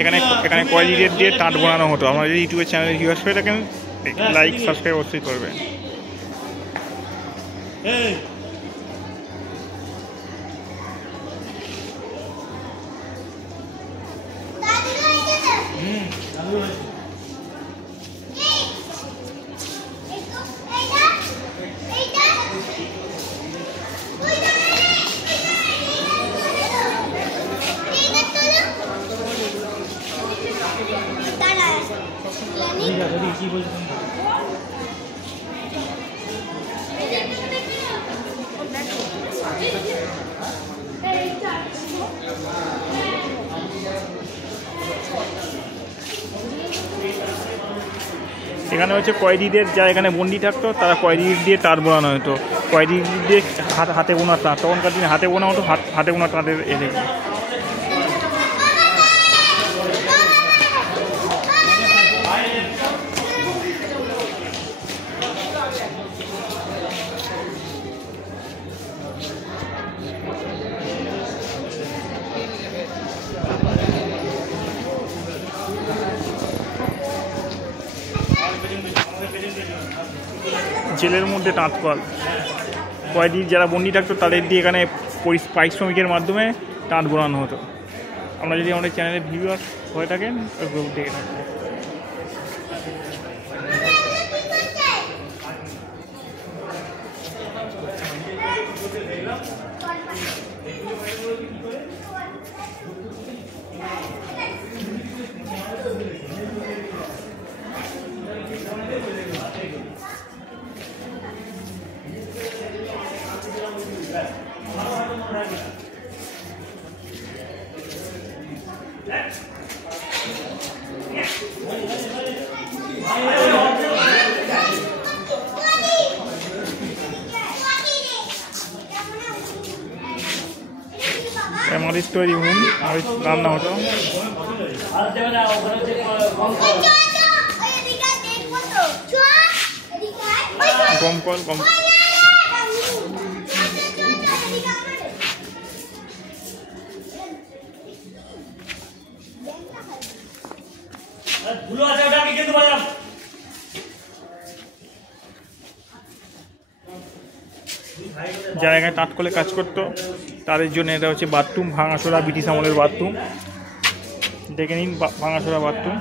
এখানে এখানে কোয়ালিটি দিয়ে টাট বানানো হতো। আমরা যদি ইউটিউবের চ্যানেলে ভিউয়ার্স হয়ে থাকেন, লাইক সাবস্ক্রাইব অবশ্যই করবেন। এখানে হচ্ছে কয়েদিদের যা এখানে বন্দি থাকতো, তারা কয়েদি দিয়ে তাঁত বোনানো হতো। কয়েদি দিয়ে হাতে বোনা তাঁত, তখনকার দিনে হাতে বোনা হতো, হাতে বোনা তাঁতের এদের। জেলের মধ্যে তাঁত কল, কয়েদি যারা বন্দি থাকতো তাদের দিয়ে এখানে পারিশ্রমিকের মাধ্যমে তাঁত বোনানো হতো। আমরা যদি আমাদের চ্যানেলে ভিউয়ার হয়ে থাকেন দেখে থাকবো। আমাদের স্টোরি রুম রান্না হতো। গমকল গম যারা এখানে তাঁত কলে কাজ করতো তাদের জন্য এটা হচ্ছে বাথরুম, ভাঙাচোরা ব্রিটিশ আমলের বাথরুম। দেখে নিন ভাঙাচোরা বাথরুম।